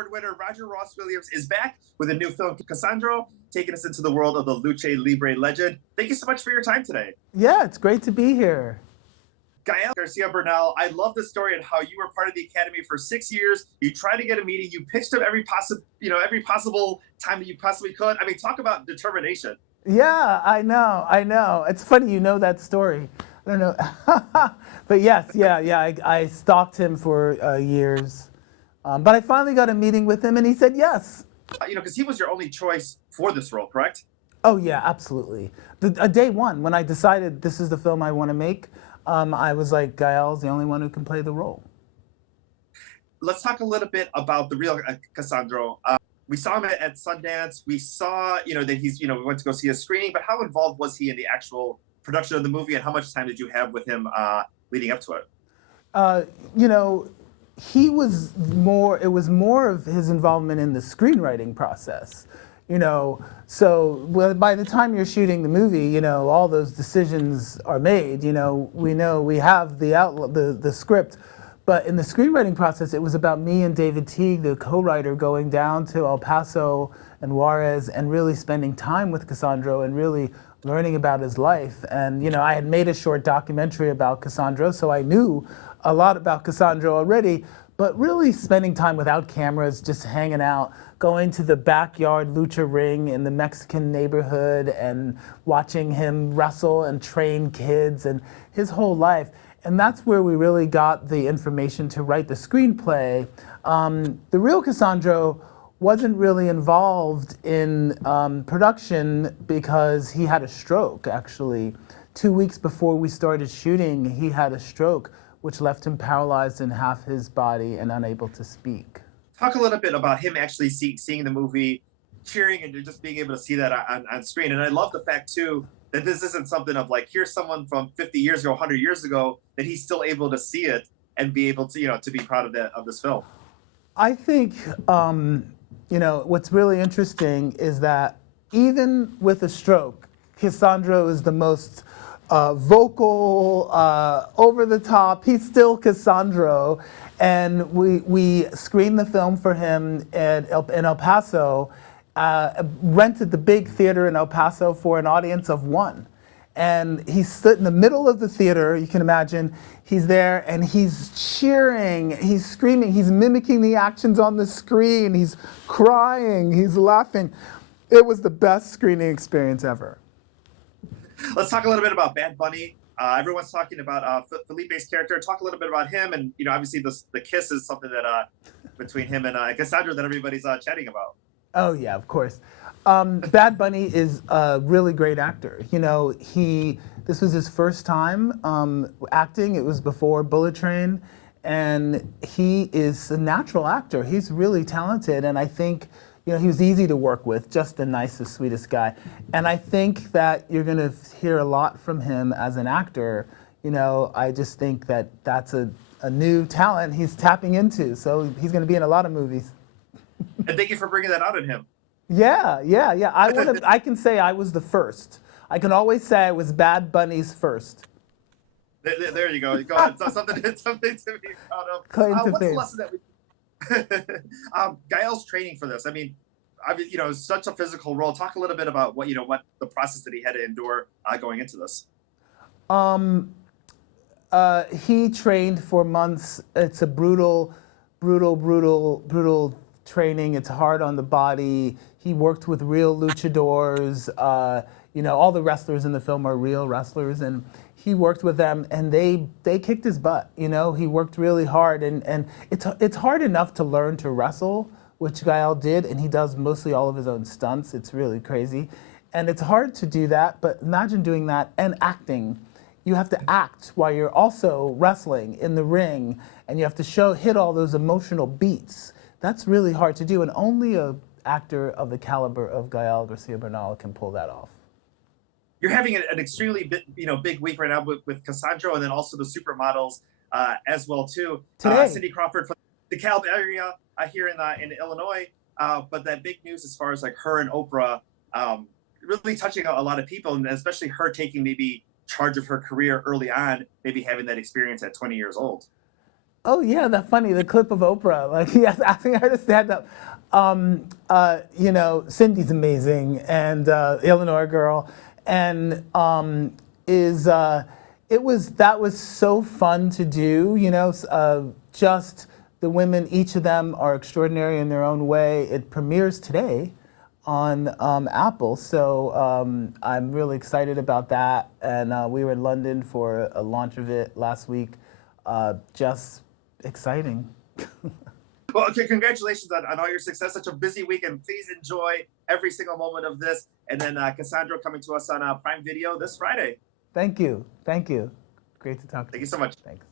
Award winner Roger Ross Williams is back with a new film, Cassandro, taking us into the world of the Lucha Libre legend. Thank you so much for your time today. Yeah, it's great to be here. Gael García Bernal, I love the story and how you were part of the Academy for 6 years. You tried to get a meeting. You pitched him every possible time that you possibly could. I mean, talk about determination. Yeah, I know. It's funny you know that story. I don't know. But yes, I stalked him for years. But I finally got a meeting with him and he said yes. Because he was your only choice for this role, correct? Oh yeah, absolutely. Day one, when I decided this is the film I want to make, I was like, Gael's the only one who can play the role. Let's talk a little bit about the real Cassandro. We saw him at Sundance. We saw, that he's, we went to go see a screening, but how involved was he in the actual production of the movie, and how much time did you have with him leading up to it? It was more of his involvement in the screenwriting process. So by the time you're shooting the movie, all those decisions are made. We have the script, but in the screenwriting process, it was about me and David Teague, the co-writer, going down to El Paso and Juarez and really spending time with Cassandro and really learning about his life. And I had made a short documentary about Cassandro, so I knew a lot about Cassandro already, but really spending time without cameras, just hanging out, going to the backyard lucha ring in the Mexican neighborhood and watching him wrestle and train kids and his whole life. And that's where we really got the information to write the screenplay. The real Cassandro wasn't really involved in production because he had a stroke, actually. 2 weeks before we started shooting, he had a stroke, which left him paralyzed in half his body and unable to speak. Talk a little bit about him actually seeing the movie, cheering, and just being able to see that on screen. And I love the fact, too, that this isn't something of like, here's someone from 50 years ago, 100 years ago, that he's still able to see it and be able to, to be proud of this film. I think, what's really interesting is that even with a stroke, Cassandro is the most vocal, over the top. He's still Cassandro. And we screened the film for him in El Paso, rented the big theater in El Paso for an audience of one. And he stood in the middle of the theater, you can imagine. He's there and he's cheering, he's screaming, he's mimicking the actions on the screen, he's crying, he's laughing. It was the best screening experience ever. Let's talk a little bit about Bad Bunny. Everyone's talking about Felipe's character. Talk a little bit about him, and obviously the kiss is something that between him and Cassandro that everybody's chatting about. Oh yeah, of course. Bad Bunny is a really great actor. This was his first time acting. It was before Bullet Train, and he is a natural actor. He's really talented, and I think he was easy to work with, just the nicest, sweetest guy. And I think that you're going to hear a lot from him as an actor. I just think that that's a new talent he's tapping into. So he's going to be in a lot of movies. And thank you for bringing that out in him. Yeah. I can say I was the first. I can always say I was Bad Bunny's first. There you go. Go ahead. Something to be proud of. Claim to what's fame. The lesson that we Gael's training for this? I mean, such a physical role. Talk a little bit about what the process that he had to endure going into this. He trained for months. It's a brutal training. It's hard on the body. He worked with real luchadors. All the wrestlers in the film are real wrestlers, and he worked with them, and they kicked his butt. He worked really hard, and it's hard enough to learn to wrestle, which Gael did, and he does mostly all of his own stunts. It's really crazy, and it's hard to do that. But imagine doing that and acting. You have to act while you're also wrestling in the ring, and you have to hit all those emotional beats. That's really hard to do, and only an actor of the caliber of Gael García Bernal can pull that off. You're having an extremely big week right now with Cassandro, and then also the supermodels as well too. Cindy Crawford from the DeKalb area here in Illinois. But that big news as far as like her and Oprah really touching a lot of people, and especially her taking maybe charge of her career early on, maybe having that experience at 20 years old. Oh yeah, that's funny. The clip of Oprah, like yes, asking her to stand up. You know, Cindy's amazing, and Illinois girl, and that was so fun to do. You know, just the women, each of them are extraordinary in their own way. It premieres today on Apple, so I'm really excited about that. And we were in London for a launch of it last week. Just exciting. Well, okay, congratulations on all your success. Such a busy week, and please enjoy every single moment of this. And then Cassandro coming to us on Prime Video this Friday. Thank you. Thank you. Great to talk to you. Thank you so much. Thanks.